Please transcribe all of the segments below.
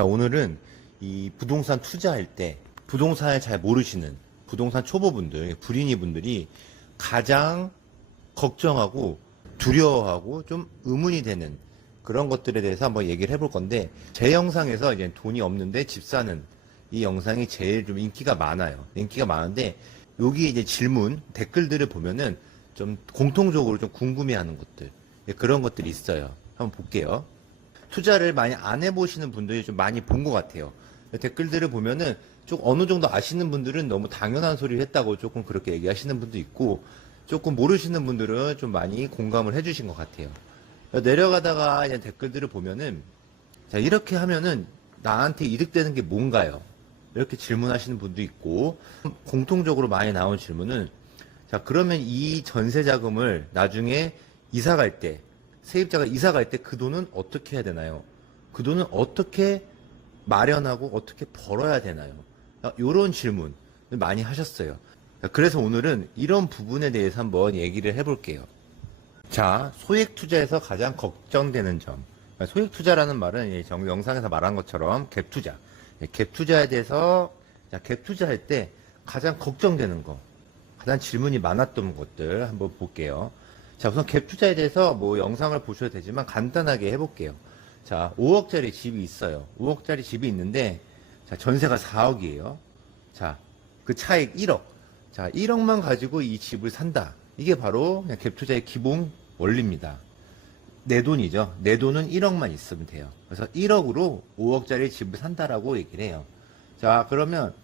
자, 오늘은 이 부동산 투자할 때 부동산을 잘 모르시는 부동산 초보분들, 불인이 분들이 가장 걱정하고 두려워하고 좀 의문이 되는 그런 것들에 대해서 한번 얘기를 해볼 건데, 제 영상에서 이제 돈이 없는데 집 사는 이 영상이 제일 좀 인기가 많아요. 인기가 많은데, 여기 이제 질문, 댓글들을 보면은 좀 공통적으로 좀 궁금해하는 것들, 그런 것들이 있어요. 한번 볼게요. 투자를 많이 안 해보시는 분들이 좀 많이 본 것 같아요. 댓글들을 보면은 좀 어느 정도 아시는 분들은 너무 당연한 소리를 했다고 조금 그렇게 얘기하시는 분도 있고, 조금 모르시는 분들은 좀 많이 공감을 해주신 것 같아요. 내려가다가 이제 댓글들을 보면은, 자, 이렇게 하면은 나한테 이득되는 게 뭔가요? 이렇게 질문하시는 분도 있고, 공통적으로 많이 나온 질문은, 자, 그러면 이 전세 자금을 나중에 이사 갈 때, 세입자가 이사 갈 때 그 돈은 어떻게 해야 되나요? 그 돈은 어떻게 마련하고 어떻게 벌어야 되나요? 이런 질문을 많이 하셨어요. 그래서 오늘은 이런 부분에 대해서 한번 얘기를 해볼게요. 자, 소액 투자에서 가장 걱정되는 점. 소액 투자라는 말은 영상에서 말한 것처럼 갭 투자. 갭 투자에 대해서, 자, 갭 투자할 때 가장 걱정되는 거, 가장 질문이 많았던 것들 한번 볼게요. 자, 우선 갭 투자에 대해서 뭐 영상을 보셔도 되지만 간단하게 해볼게요. 자, 5억짜리 집이 있어요. 5억짜리 집이 있는데, 자, 전세가 4억이에요. 자, 그 차익 1억. 자, 1억만 가지고 이 집을 산다. 이게 바로 그냥 갭 투자의 기본 원리입니다. 내 돈이죠. 내 돈은 1억만 있으면 돼요. 그래서 1억으로 5억짜리 집을 산다라고 얘기를 해요. 자, 그러면,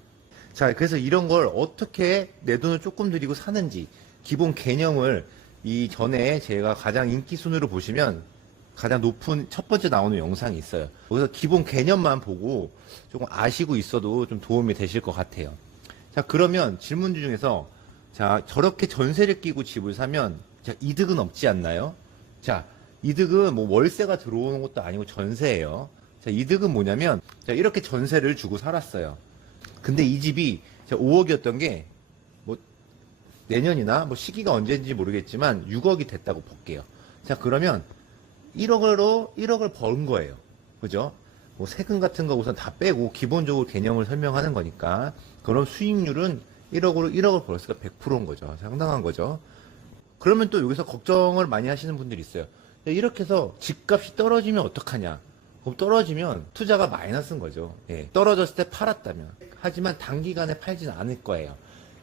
자, 그래서 이런 걸 어떻게 내 돈을 조금 들이고 사는지, 기본 개념을 이 전에 제가 가장 인기 순으로 보시면 가장 높은 첫 번째 나오는 영상이 있어요. 거기서 기본 개념만 보고 조금 아시고 있어도 좀 도움이 되실 것 같아요. 자, 그러면 질문 중에서, 자, 저렇게 전세를 끼고 집을 사면, 자, 이득은 없지 않나요? 자, 이득은 뭐 월세가 들어오는 것도 아니고 전세예요. 자, 이득은 뭐냐면, 자, 이렇게 전세를 주고 살았어요. 근데 이 집이 5억이었던 게 뭐 내년이나 뭐 시기가 언제인지 모르겠지만 6억이 됐다고 볼게요. 자, 그러면 1억을 번 거예요. 그죠? 뭐 세금 같은 거 우선 다 빼고 기본적으로 개념을 설명하는 거니까, 그럼 수익률은 1억을 벌었으니까 100%인 거죠. 상당한 거죠. 그러면 또 여기서 걱정을 많이 하시는 분들이 있어요. 이렇게 해서 집값이 떨어지면 어떡하냐? 그럼 떨어지면 투자가 마이너스인 거죠. 예, 떨어졌을 때 팔았다면. 하지만 단기간에 팔지는 않을 거예요.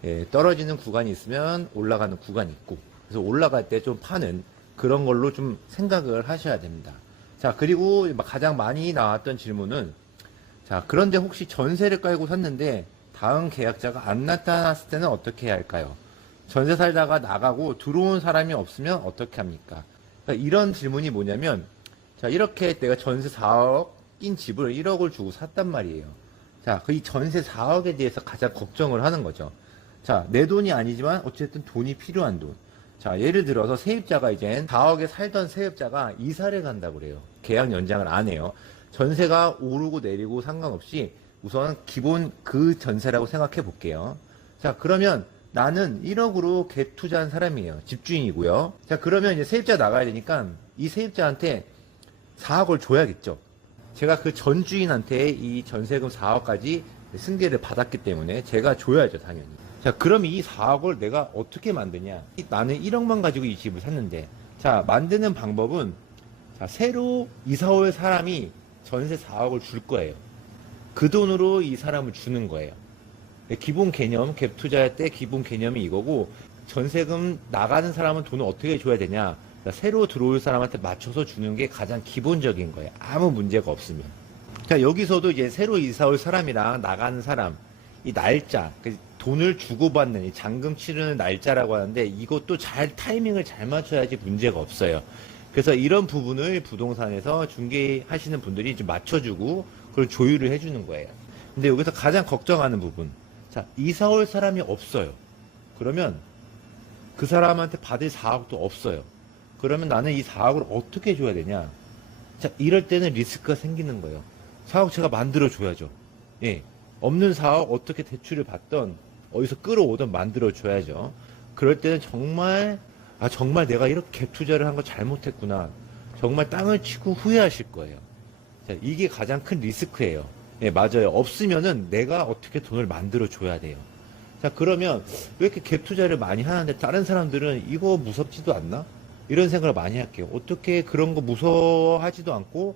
예, 떨어지는 구간이 있으면 올라가는 구간이 있고, 그래서 올라갈 때 좀 파는 그런 걸로 좀 생각을 하셔야 됩니다. 자, 그리고 가장 많이 나왔던 질문은, 자, 그런데 혹시 전세를 깔고 샀는데 다음 계약자가 안 나타났을 때는 어떻게 해야 할까요? 전세 살다가 나가고 들어온 사람이 없으면 어떻게 합니까? 그러니까 이런 질문이 뭐냐면, 자, 이렇게 내가 전세 4억 낀 집을 1억을 주고 샀단 말이에요. 자, 그 이 전세 4억에 대해서 가장 걱정을 하는 거죠. 자, 내 돈이 아니지만 어쨌든 돈이 필요한 돈. 자, 예를 들어서 세입자가 이제 4억에 살던 세입자가 이사를 간다고 그래요. 계약 연장을 안 해요. 전세가 오르고 내리고 상관없이 우선 기본 그 전세라고 생각해 볼게요. 자, 그러면 나는 1억으로 갭 투자한 사람이에요. 집주인이고요. 자, 그러면 이제 세입자 나가야 되니까 이 세입자한테 4억을 줘야겠죠. 제가 그 전 주인한테 이 전세금 4억까지 승계를 받았기 때문에 제가 줘야죠, 당연히. 자, 그럼 이 4억을 내가 어떻게 만드냐? 나는 1억만 가지고 이 집을 샀는데, 자, 만드는 방법은, 자, 새로 이사 올 사람이 전세 4억을 줄 거예요. 그 돈으로 이 사람을 주는 거예요. 기본 개념, 갭 투자할 때 기본 개념이 이거고, 전세금 나가는 사람은 돈을 어떻게 줘야 되냐? 새로 들어올 사람한테 맞춰서 주는 게 가장 기본적인 거예요. 아무 문제가 없으면. 자, 여기서도 이제 새로 이사 올 사람이랑 나가는 사람, 이 날짜, 돈을 주고받는 이 잔금 치르는 날짜라고 하는데, 이것도 타이밍을 잘 맞춰야지 문제가 없어요. 그래서 이런 부분을 부동산에서 중개하시는 분들이 좀 맞춰주고 그걸 조율을 해주는 거예요. 근데 여기서 가장 걱정하는 부분, 자, 이사 올 사람이 없어요. 그러면 그 사람한테 받을 4억도 없어요. 그러면 나는 이 4억을 어떻게 줘야 되냐? 자, 이럴 때는 리스크가 생기는 거예요. 4억 제가 만들어 줘야죠. 예. 없는 4억 어떻게 대출을 받던 어디서 끌어오든 만들어 줘야죠. 그럴 때는 정말 정말 내가 이렇게 갭 투자를 한 거 잘못했구나. 정말 땅을 치고 후회하실 거예요. 자, 이게 가장 큰 리스크예요. 예, 맞아요. 없으면은 내가 어떻게 돈을 만들어 줘야 돼요. 자, 그러면 왜 이렇게 갭 투자를 많이 하는데 다른 사람들은 이거 무섭지도 않나? 이런 생각을 많이 할게요. 어떻게 그런 거 무서워하지도 않고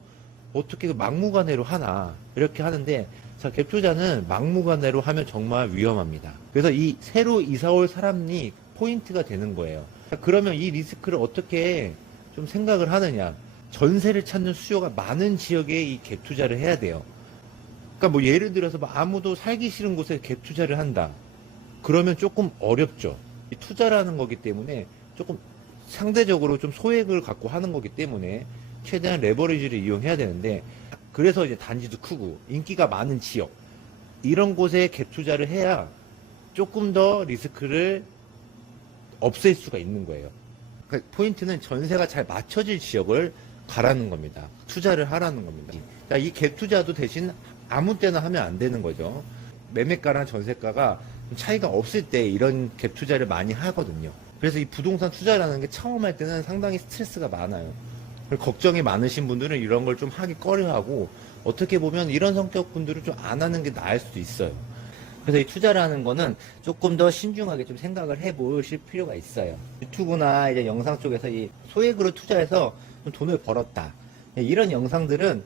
어떻게 막무가내로 하나? 이렇게 하는데, 자, 갭 투자는 막무가내로 하면 정말 위험합니다. 그래서 이 새로 이사 올 사람이 포인트가 되는 거예요. 자, 그러면 이 리스크를 어떻게 좀 생각을 하느냐? 전세를 찾는 수요가 많은 지역에 이 갭 투자를 해야 돼요. 그러니까 뭐 예를 들어서 뭐 아무도 살기 싫은 곳에 갭 투자를 한다. 그러면 조금 어렵죠. 이 투자라는 거기 때문에 조금 상대적으로 좀 소액을 갖고 하는 거기 때문에 최대한 레버리지를 이용해야 되는데, 그래서 이제 단지도 크고 인기가 많은 지역 이런 곳에 갭 투자를 해야 조금 더 리스크를 없앨 수가 있는 거예요. 그러니까 포인트는 전세가 잘 맞춰질 지역을 가라는 겁니다. 투자를 하라는 겁니다. 자, 이 갭 투자도 대신 아무 때나 하면 안 되는 거죠. 매매가랑 전세가가 차이가 없을 때 이런 갭 투자를 많이 하거든요. 그래서 이 부동산 투자라는 게 처음 할 때는 상당히 스트레스가 많아요. 걱정이 많으신 분들은 이런 걸 좀 하기 꺼려하고, 어떻게 보면 이런 성격 분들은 좀 안 하는 게 나을 수도 있어요. 그래서 이 투자라는 거는 조금 더 신중하게 좀 생각을 해 보실 필요가 있어요. 유튜브나 이제 영상 쪽에서 이 소액으로 투자해서 좀 돈을 벌었다, 이런 영상들은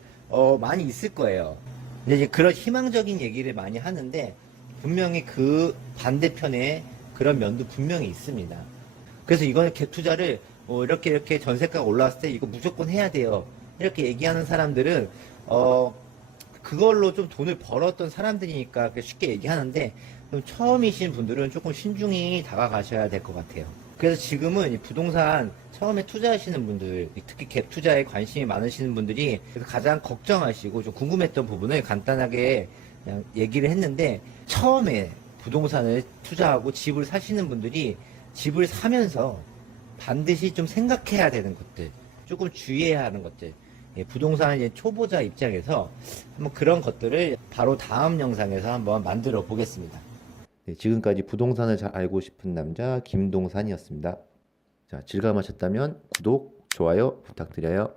많이 있을 거예요. 근데 이제 그런 희망적인 얘기를 많이 하는데, 분명히 그 반대편에 그런 면도 분명히 있습니다. 그래서 이거는 갭 투자를 이렇게 전세가가 올라왔을 때 이거 무조건 해야 돼요, 이렇게 얘기하는 사람들은 그걸로 좀 돈을 벌었던 사람들이니까 쉽게 얘기하는데, 좀 처음이신 분들은 조금 신중히 다가가셔야 될 것 같아요. 그래서 지금은 이 부동산 처음에 투자하시는 분들, 특히 갭 투자에 관심이 많으시는 분들이 가장 걱정하시고 좀 궁금했던 부분을 간단하게 그냥 얘기를 했는데, 처음에 부동산을 투자하고 집을 사시는 분들이 집을 사면서 반드시 좀 생각해야 되는 것들, 조금 주의해야 하는 것들, 부동산 이제 초보자 입장에서 한번 그런 것들을 바로 다음 영상에서 한번 만들어 보겠습니다. 네, 지금까지 부동산을 잘 알고 싶은 남자 김동산이었습니다. 자, 즐거움하셨다면 구독, 좋아요 부탁드려요.